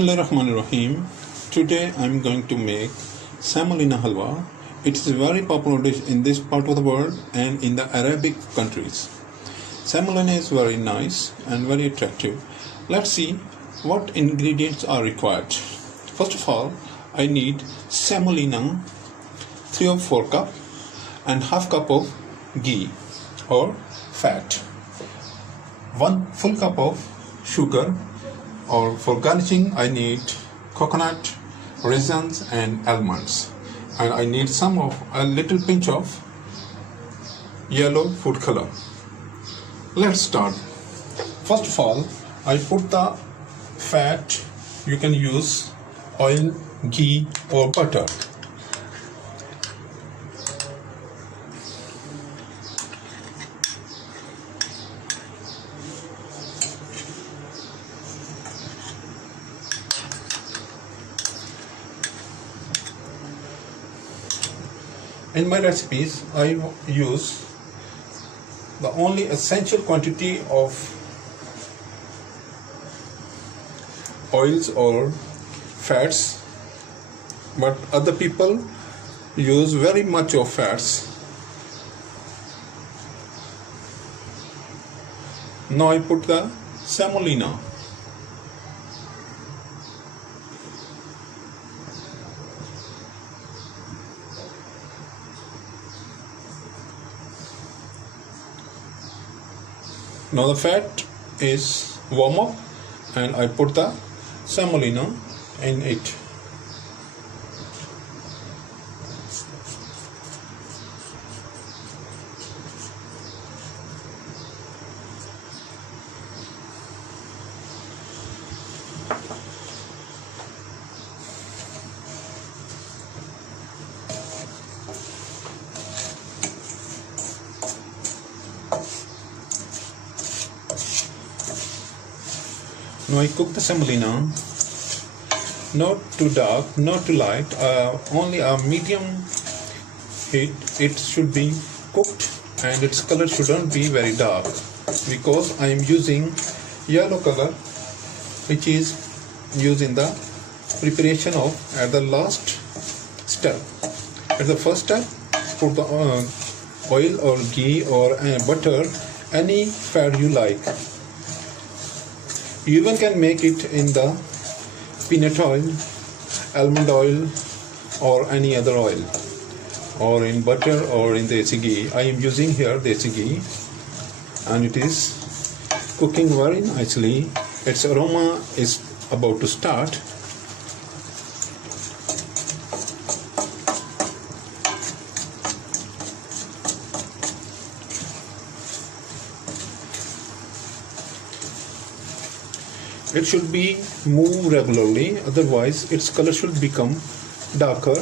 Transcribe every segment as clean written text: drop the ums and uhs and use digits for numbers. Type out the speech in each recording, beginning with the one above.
Bismillahirrahmanirrahim. Today I am going to make Samolina Halwa. It is a very popular dish in this part of the world and in the Arabic countries. Samolina is very nice and very attractive. Let's see what ingredients are required. First of all, I need semolina 3 or 4 cup and half cup of ghee or fat. 1 full cup of sugar, or for garnishing I need coconut, raisins and almonds, and I need a little pinch of yellow food color. Let's start. First of all, I put the fat. You can use oil, ghee or butter. In my recipes, I use the only essential quantity of oils or fats, but other people use very much of fats. Now I put the semolina. Now the fat is warm up and I put the semolina in it. Now I cook the semolina, not too dark, not too light, only a medium heat. It should be cooked and its color shouldn't be very dark, because I am using yellow color which is used in the preparation of at the last step. At the first step, put the oil or ghee or butter, any fat you like. You even can make it in the peanut oil, almond oil or any other oil, or in butter or in desi ghee. I am using here desi ghee and it is cooking very nicely. Its aroma is about to start. It should be moved regularly, otherwise its color should become darker.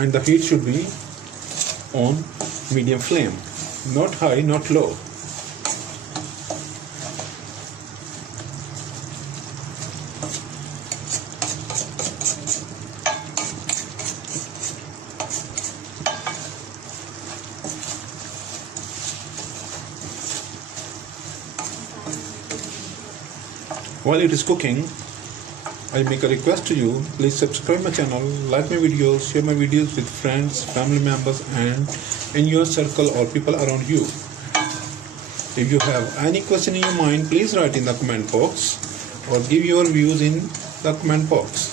And the heat should be on medium flame, not high, not low. While it is cooking, I make a request to you. Please subscribe my channel, like my videos, share my videos with friends, family members and in your circle or people around you. If you have any question in your mind, please write in the comment box or give your views in the comment box.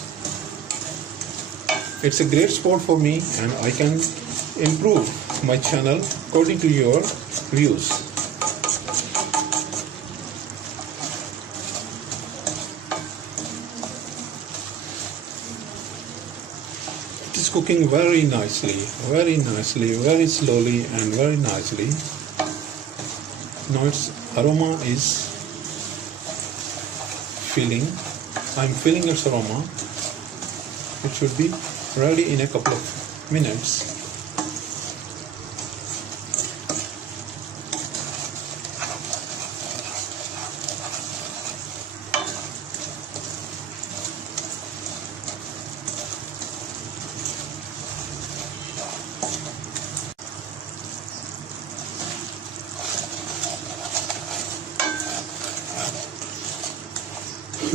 It's a great support for me and I can improve my channel according to your views. It is cooking very nicely, very slowly and very nicely. Now its aroma is I'm feeling its aroma. It should be ready in a couple of minutes.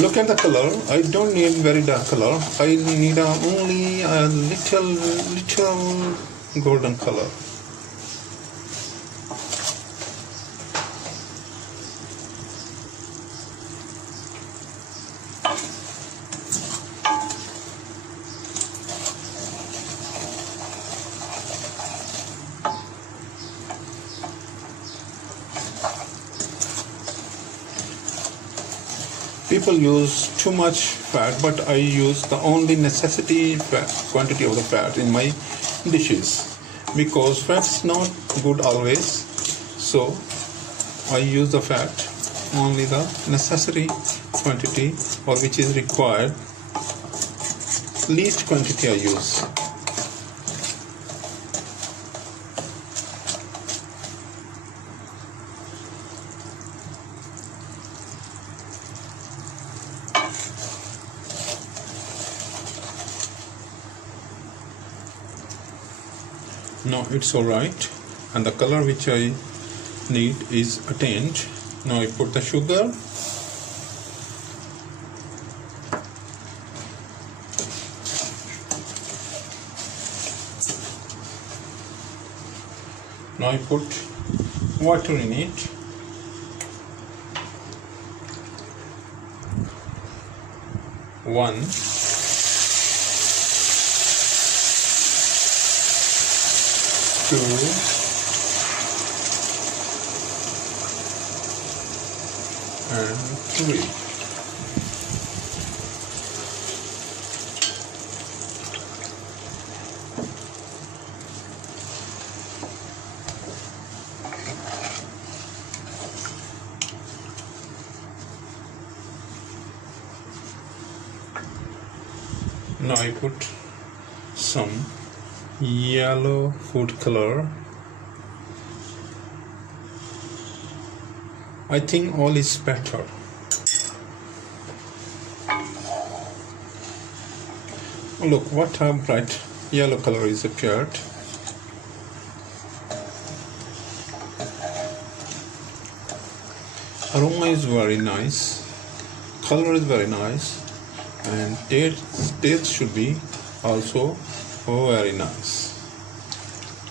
Look at the color. I don't need very dark color. I need only a little golden color. People use too much fat, but I use the only necessity quantity of the fat in my dishes, because fat is not good always. So I use the fat only the necessary quantity, or which is required. Least quantity I use. Now it's alright, and the color which I need is attained. Now I put the sugar. Now I put water in it. One. Two, and three. Now I put some yellow food color. I think all is better. Look what a bright yellow color is appeared. Aroma is very nice, color is very nice, and taste should be also very nice.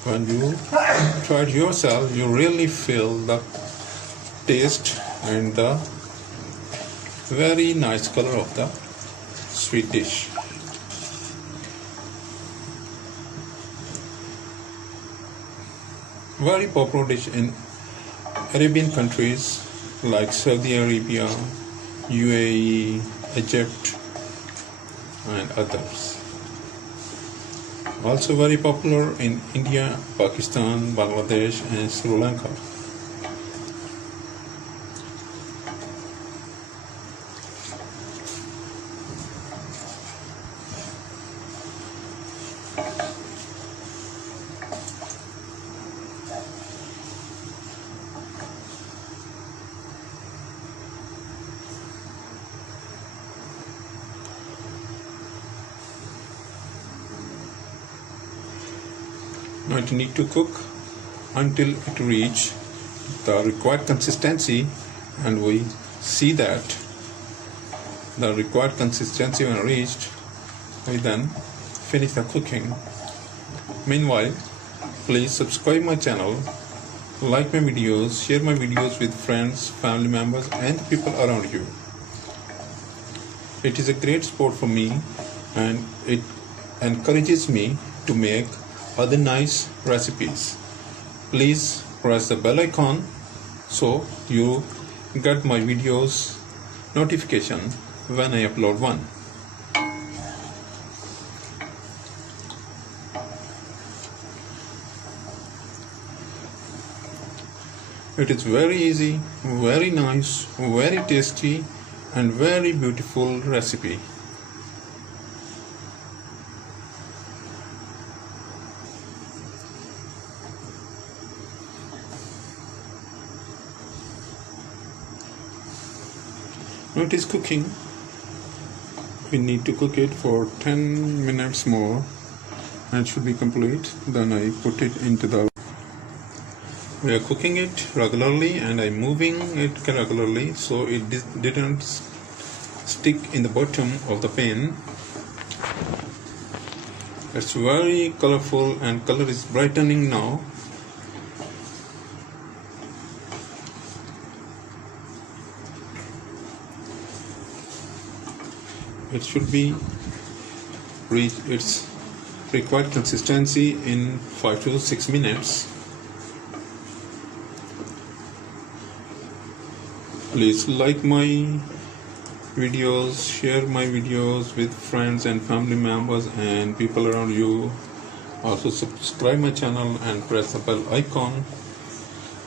When you try it yourself, you really feel the taste and the very nice color of the sweet dish. Very popular dish in Arabian countries like Saudi Arabia, UAE, Egypt, and others. Also very popular in India, Pakistan, Bangladesh, and Sri Lanka. Now it need to cook until it reach the required consistency, and we see that the required consistency when reached, we then finish the cooking. Meanwhile, please subscribe my channel, like my videos, share my videos with friends, family members, and people around you. It is a great sport for me, and it encourages me to make other nice recipes. Please press the bell icon so you get my videos notification when I upload one. It is very easy, very nice, very tasty, and very beautiful recipe. Now it is cooking. We need to cook it for 10 minutes more, and it should be complete. Then I put it into the... We are cooking it regularly, and I'm moving it regularly so it didn't stick in the bottom of the pan. It's very colorful and color is brightening now. It should be reach its required consistency in 5 to 6 minutes. Please like my videos, share my videos with friends and family members and people around you. Also subscribe my channel and press the bell icon.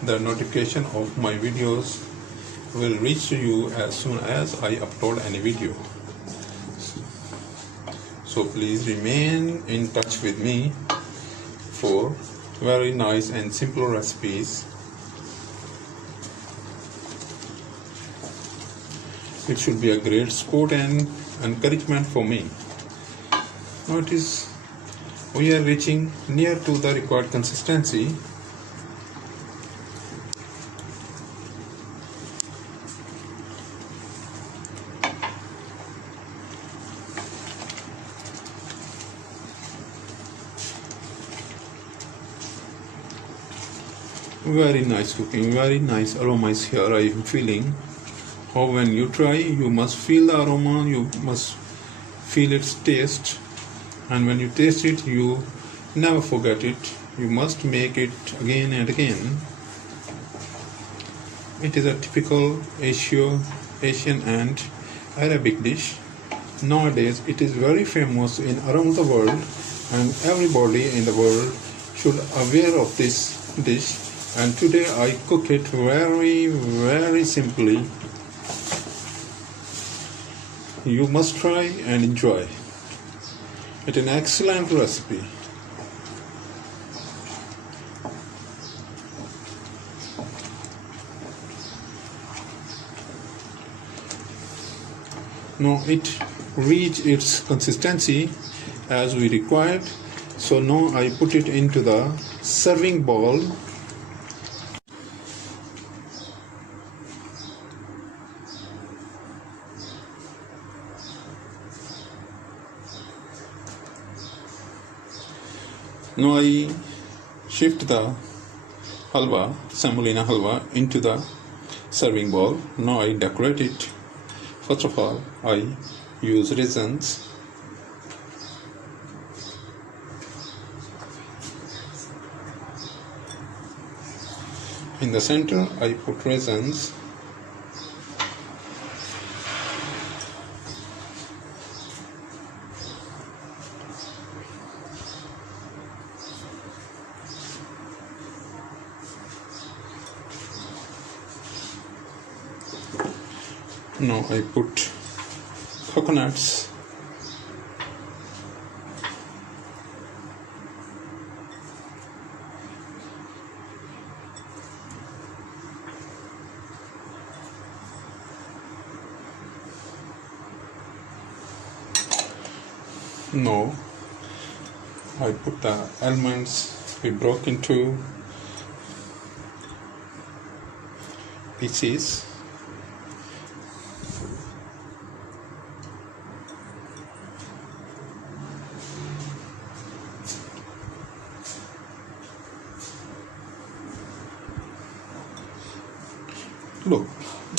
The notification of my videos will reach to you as soon as I upload any video. So please remain in touch with me for very nice and simple recipes. It should be a great support and encouragement for me. Now we are reaching near to the required consistency. Very nice cooking, very nice aromas here I am feeling. Or when you try, you must feel the aroma, you must feel its taste, and when you taste it, you never forget it. You must make it again and again. It is a typical Asian and Arabic dish. Nowadays, it is very famous around the world, and everybody in the world should aware of this dish. And today I cook it very simply. You must try and enjoy. It's an excellent recipe. Now it reached its consistency as we required. So now I put it into the serving bowl. Now I shift the halwa, Samolina halwa, into the serving bowl. Now I decorate it. First of all, I use raisins. In the center, I put raisins. Now I put coconuts. Now I put the almonds we broke into pieces. Look,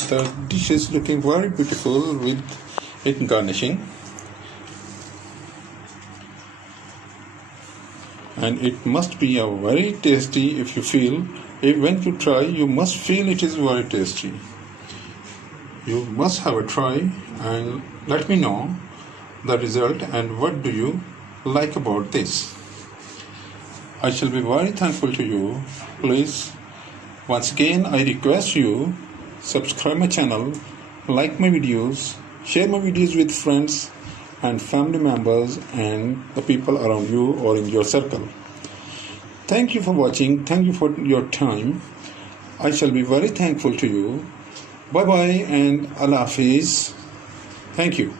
the dish is looking very beautiful with it garnishing, and it must be a very tasty. If you feel, when you try, you must feel it is very tasty. You must have a try and let me know the result and what do you like about this. I shall be very thankful to you. Please, once again I request you, subscribe my channel, like my videos, share my videos with friends and family members and the people around you or in your circle. Thank you for watching. Thank you for your time. I shall be very thankful to you. Bye bye and Allah Hafiz. Thank you.